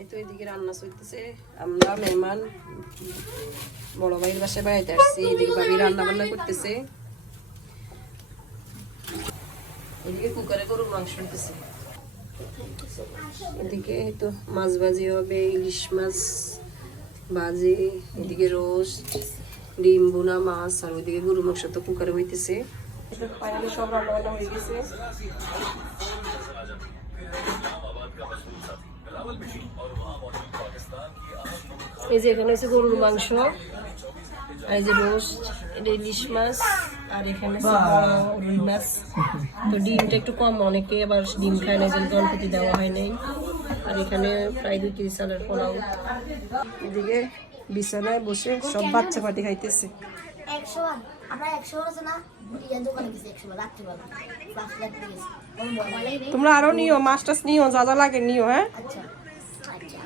এই তো এদিকে রান্না চলতেছে। আমরা মেহমান, বড় ভাইয়ের বেড়াইতে এদিকে করতেছে। এদিকে কুকারে গরুর মাংস তো মাছ ভাজি হবে, ইলিশ মাছ ভাজি, এদিকে রোস্ট, ডিম বোনা মাছ, আর ওইদিকে গরু মাংস তো কুকারে হইতেছে সব রান্না বান্না হয়ে গেছে। এই যে এখানে হচ্ছে গরুর মাংস, এই যে রোস্ট, এটা ইলিশ মাছ, আর এখানে রুই মাছ। তো ডিমটা একটু কম, অনেকে আবার ডিম খায় না যেন গণপতি দেওয়া হয় নাই। আর এখানে প্রায় দুই কেজি চালের পোলাও। এদিকে বিছানায় বসে সব বাচ্চা পাটি খাইতেছে। একশো বার আমরা একশো বার আছে না? ইয়ার দোকানে গেছি একশো বার রাত্রিবেলা ক্লাস লাগতে গেছি। কোনো মজাই নেই। তোমরা আরও নিও মাস্টার্স নিও যা যা লাগে নিও হ্যাঁ? আচ্ছা। আচ্ছা।